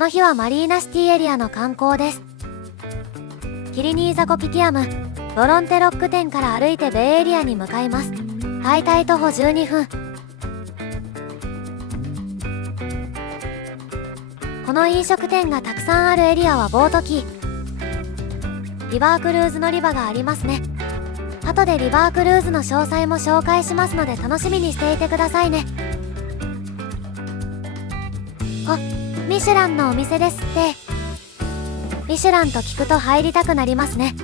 の日はマリーナシティエリアの観光です。キリニーザコピティアム、ロロンテロック店から歩いてベイエリアに向かいます。大体徒歩12分。この飲食店がたくさんあるエリアはボートキー。リバークルーズ乗り場がありますね。後でリバークルーズの詳細も紹介しますので楽しみにしていてくださいね。あ、ミシュランのお店ですって。ミシュランと聞くと入りたくなりますね。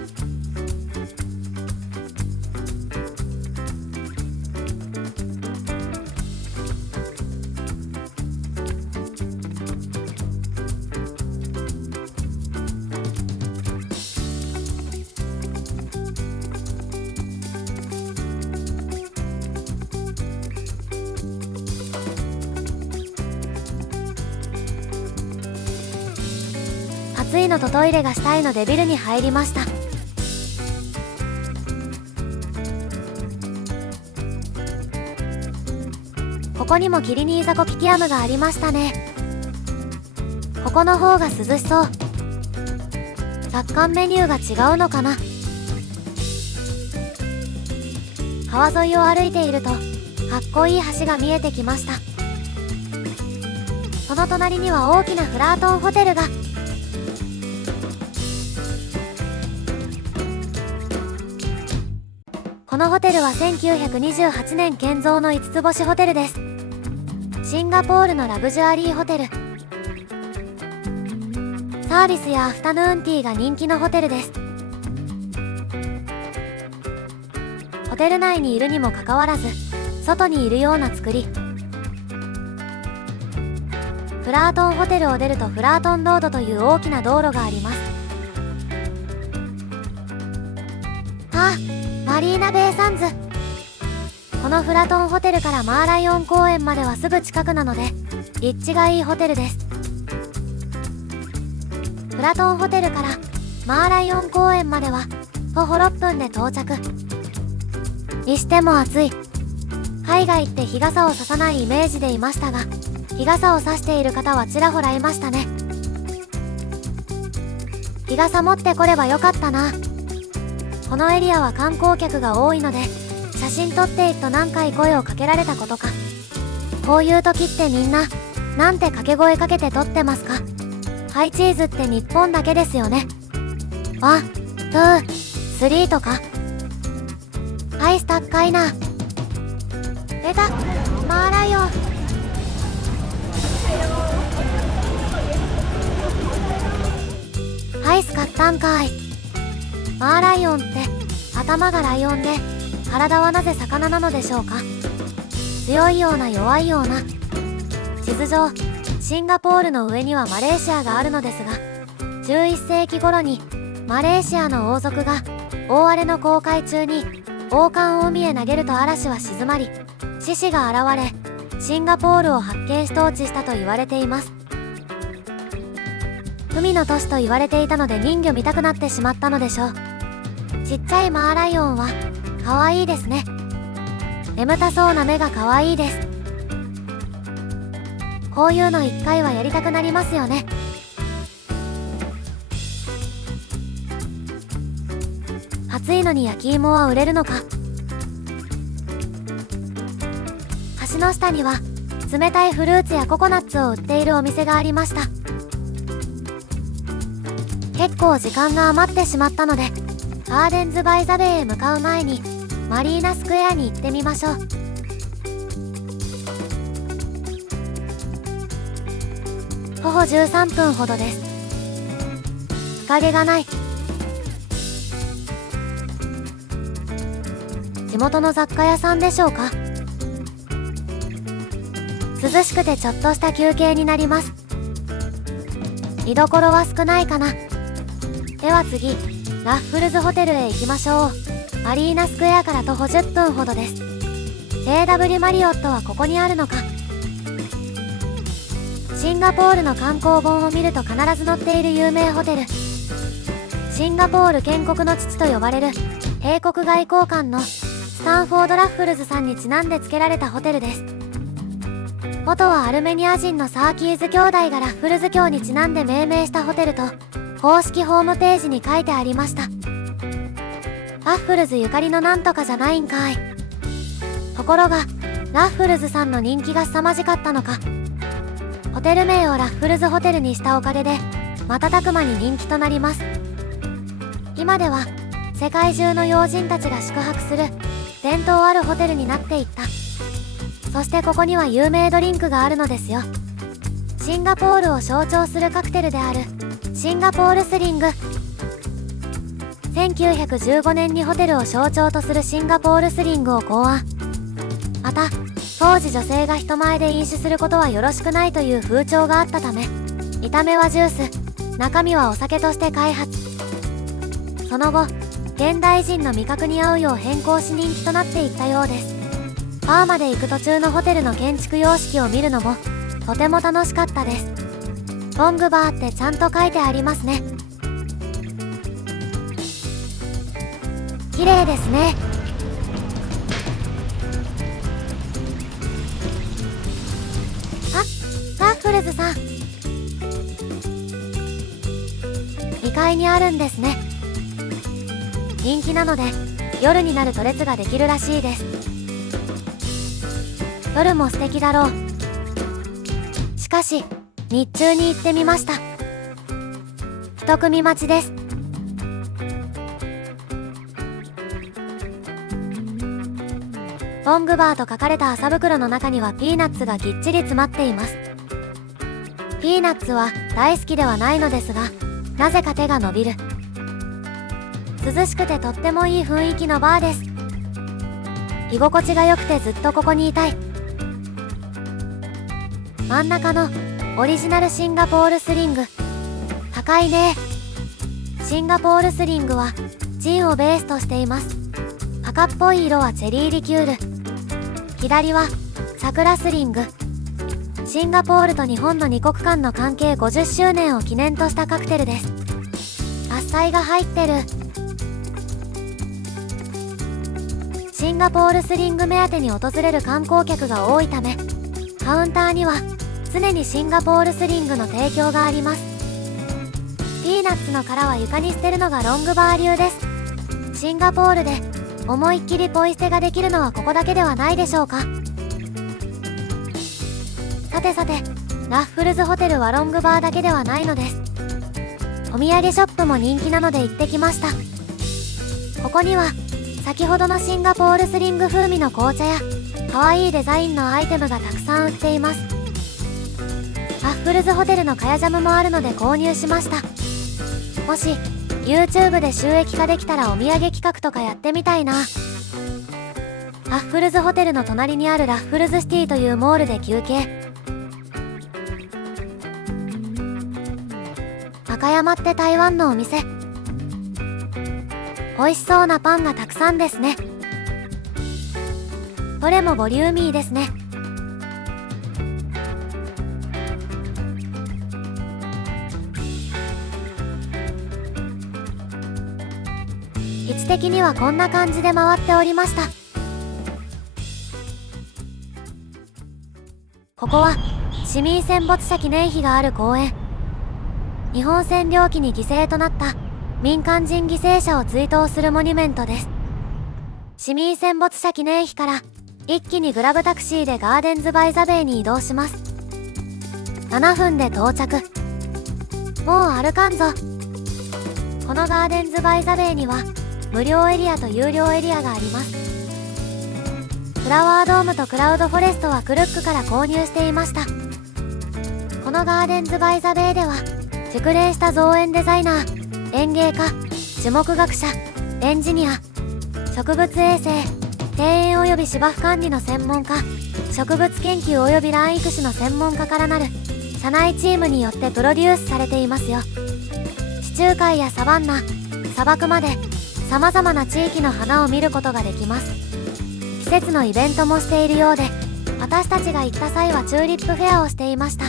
暑いのとトイレがしたいのでビルに入りました。ここにもキリニーザコピティアムがありましたね。ここの方が涼しそう。若干メニューが違うのかな。川沿いを歩いているとかっこいい橋が見えてきました。その隣には大きなフラートンホテルが。このホテルは1928年建造の5つ星ホテルです。シンガポールのラグジュアリーホテル。サービスやアフタヌーンティーが人気のホテルです。ホテル内にいるにもかかわらず外にいるような作り。フラートンホテルを出るとフラートンロードという大きな道路があります。マリーナベイサンズ。このフラトンホテルからマーライオン公園まではすぐ近くなので立地がいいホテルです。フラトンホテルからマーライオン公園までは徒歩6分で到着。にしても暑い。海外って日傘を差さないイメージでいましたが、日傘を差している方はちらほらいましたね。日傘持ってこればよかったな。このエリアは観光客が多いので写真撮っていくと何回声をかけられたことか。こういう時ってみんななんて掛け声かけて撮ってますか？ハイチーズって日本だけですよね。ワン、ツー、スリーとか。アイス高いな。出た、マーライオン。アイス買ったんかい。マーライオンって頭がライオンで体はなぜ魚なのでしょうか。強いような弱いような。地図上シンガポールの上にはマレーシアがあるのですが、11世紀頃にマレーシアの王族が大荒れの航海中に王冠を海へ投げると嵐は静まり、獅子が現れシンガポールを発見し統治したと言われています。海の都市と言われていたので人魚見たくなってしまったのでしょう。ちっちゃいマーライオンは可愛いですね。眠たそうな目が可愛いです。こういうの一回はやりたくなりますよね。暑いのに焼き芋は売れるのか。橋の下には冷たいフルーツやココナッツを売っているお店がありました。結構時間が余ってしまったのでガーデンズ・バイ・ザ・ベイへ向かう前にマリーナスクエアに行ってみましょう。徒歩13分ほどです。日陰がない。地元の雑貨屋さんでしょうか。涼しくてちょっとした休憩になります。見どころは少ないかな。では次、ラッフルズホテルへ行きましょう。マリーナスクエアから徒歩10分ほどです。JW マリオットはここにあるのか。シンガポールの観光本を見ると必ず載っている有名ホテル。シンガポール建国の父と呼ばれる英国外交官のスタンフォード・ラッフルズさんにちなんで付けられたホテルです。元はアルメニア人のサーキーズ兄弟がラッフルズ教にちなんで命名したホテルと公式ホームページに書いてありました。ラッフルズゆかりのなんとかじゃないんかい。ところがラッフルズさんの人気が凄まじかったのか、ホテル名をラッフルズホテルにしたおかげで瞬く間に人気となります。今では世界中の要人たちが宿泊する伝統あるホテルになっていった。そしてここには有名ドリンクがあるのですよ。シンガポールを象徴するカクテルであるシンガポールスリング。1915年にホテルを象徴とするシンガポールスリングを考案。また当時女性が人前で飲酒することはよろしくないという風潮があったため、見た目はジュース、中身はお酒として開発。その後現代人の味覚に合うよう変更し人気となっていったようです。バーまで行く途中のホテルの建築様式を見るのもとても楽しかったです。ロングバーってちゃんと書いてありますね。綺麗ですね。あ、ラッフルズさん。2階にあるんですね。人気なので夜になると列ができるらしいです。夜も素敵だろう。しかし日中に行ってみました。一組待ちです。ロングバーと書かれた麻袋の中にはピーナッツがぎっちり詰まっています。ピーナッツは大好きではないのですが、なぜか手が伸びる。涼しくてとってもいい雰囲気のバーです。居心地が良くてずっとここにいたい。真ん中のオリジナルシンガポールスリング、高いね。シンガポールスリングはジンをベースとしています。赤っぽい色はチェリーリキュール。左は桜スリング。シンガポールと日本の2国間の関係50周年を記念としたカクテルです。獺祭が入ってる。シンガポールスリング目当てに訪れる観光客が多いため、カウンターには常にシンガポールスリングの提供があります。ピーナッツの殻は床に捨てるのがロングバー流です。シンガポールで思いっきりポイ捨てができるのはここだけではないでしょうか。さてさて、ラッフルズホテルはロングバーだけではないのです。お土産ショップも人気なので行ってきました。ここには先ほどのシンガポールスリング風味の紅茶や可愛いデザインのアイテムがたくさん売っています。ラッフルズホテルのカヤジャムもあるので購入しました。もし YouTube で収益化できたらお土産企画とかやってみたいな。ラッフルズホテルの隣にあるラッフルズシティというモールで休憩。赤山って台湾のお店。美味しそうなパンがたくさんですね。どれもボリューミーですね。位置的にはこんな感じで回っておりました。ここは市民戦没者記念碑がある公園。日本占領期に犠牲となった民間人犠牲者を追悼するモニュメントです。市民戦没者記念碑から一気にグラブタクシーでガーデンズバイザベイに移動します。7分で到着。もう歩かんぞ。このガーデンズバイザベイには無料エリアと有料エリアがあります。フラワードームとクラウドフォレストはクルックから購入していました。このガーデンズバイザベイでは熟練した造園デザイナー、園芸家、樹木学者、エンジニア、植物衛生、庭園及び芝生管理の専門家、植物研究及び卵育種の専門家からなる社内チームによってプロデュースされていますよ。地中海やサバンナ、砂漠まで様々な地域の花を見ることができます。季節のイベントもしているようで、私たちが行った際はチューリップフェアをしていました。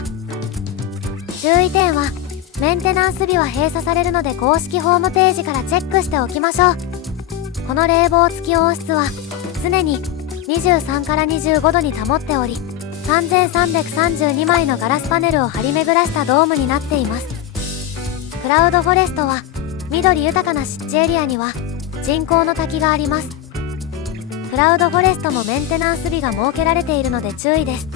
注意点は、メンテナンス日は閉鎖されるので公式ホームページからチェックしておきましょう。この冷房付き温室は常に23から25度に保っており、3332枚のガラスパネルを張り巡らしたドームになっています。クラウドフォレストは緑豊かな湿地エリアには人工の滝があります。クラウドフォレストもメンテナンス日が設けられているので注意です。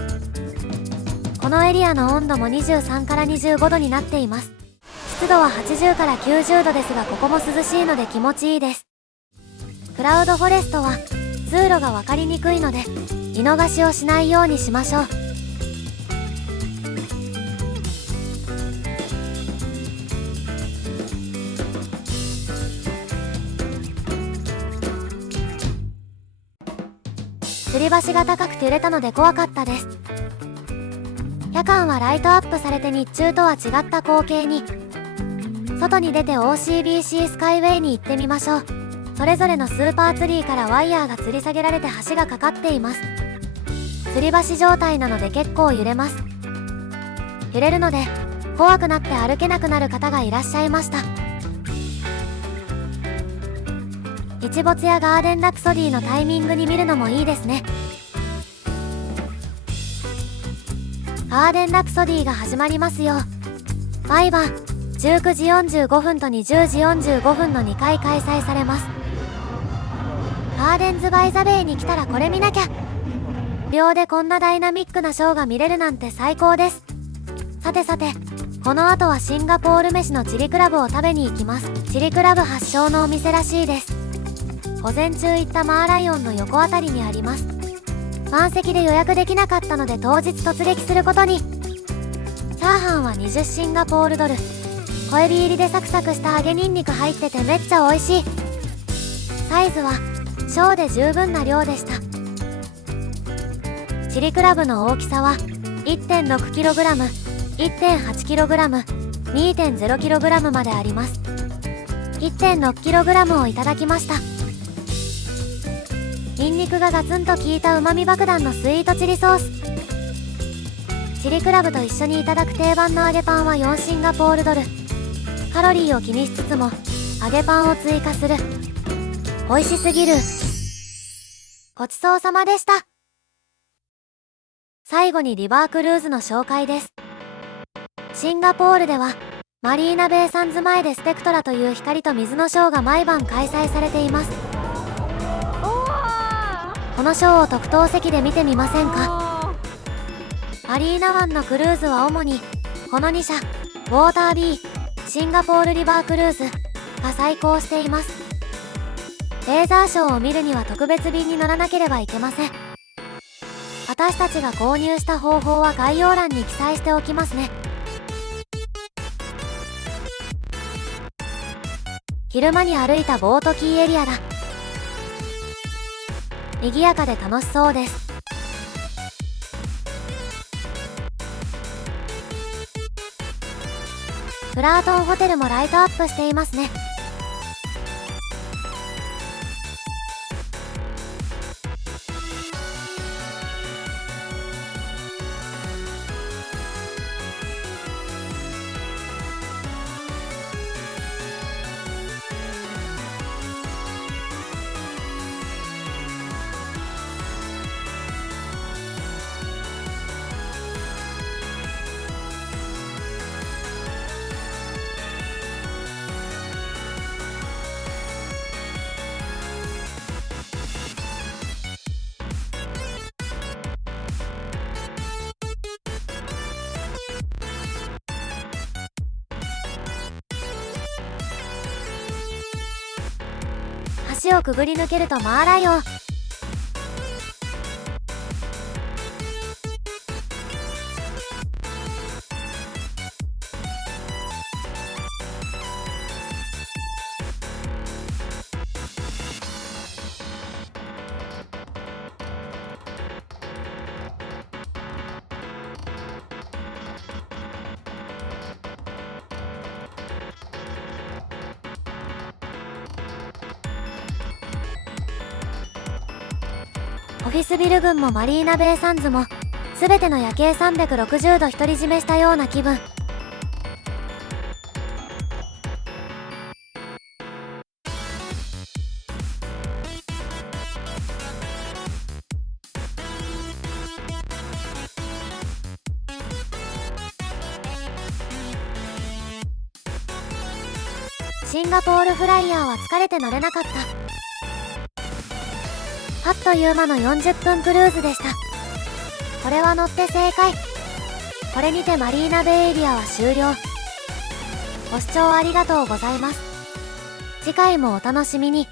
このエリアの温度も23から25度になっています。湿度は80から90度ですが、ここも涼しいので気持ちいいです。クラウドフォレストは通路が分かりにくいので見逃しをしないようにしましょう。吊り橋が高くて揺れたので怖かったです。夜間はライトアップされて日中とは違った光景に。外に出て OCBC スカイウェイに行ってみましょう。それぞれのスーパーツリーからワイヤーが吊り下げられて橋がかかっています。吊り橋状態なので結構揺れます。揺れるので怖くなって歩けなくなる方がいらっしゃいました。日没やガーデンラプソディのタイミングに見るのもいいですね。ガーデンラプソディが始まりますよ。毎晩19時45分と20時45分の2回開催されます。ガーデンズ・バイ・ザ・ベイに来たらこれ見なきゃ。無料でこんなダイナミックなショーが見れるなんて最高です。さてさて、この後はシンガポール飯のチリクラブを食べに行きます。チリクラブ発祥のお店らしいです。午前中行ったマーライオンの横あたりにあります。満席で予約できなかったので当日突撃することに。チャーハンは20シンガポールドル。小エビ入りでサクサクした揚げニンニク入っててめっちゃ美味しい。サイズは小で十分な量でした。チリクラブの大きさは 1.6kg、1.8kg、2.0kg まであります。1.6kg をいただきました。ニンニクがガツンと効いた旨味爆弾のスイートチリソース。チリクラブと一緒にいただく定番の揚げパンは4シンガポールドル。カロリーを気にしつつも揚げパンを追加する。美味しすぎる。ごちそうさまでした。最後にリバークルーズの紹介です。シンガポールではマリーナベイサンズ前でスペクトラという光と水のショーが毎晩開催されています。このショーを特等席で見てみませんか。マリーナ湾のクルーズは主にこの2社、ウォータービー、シンガポールリバークルーズが再航しています。レーザーショーを見るには特別便に乗らなければいけません。私たちが購入した方法は概要欄に記載しておきますね。昼間に歩いたボートキーエリアだ。賑やかで楽しそうです。フラートンホテルもライトアップしていますね。橋をくぐり抜けるとマーライオン。オフィスビル群もマリーナベイサンズも全ての夜景360度独り占めしたような気分。シンガポールフライヤーは疲れて乗れなかった。あっという間の40分クルーズでした。これは乗って正解。これにてマリーナベイエリアは終了。ご視聴ありがとうございます。次回もお楽しみに。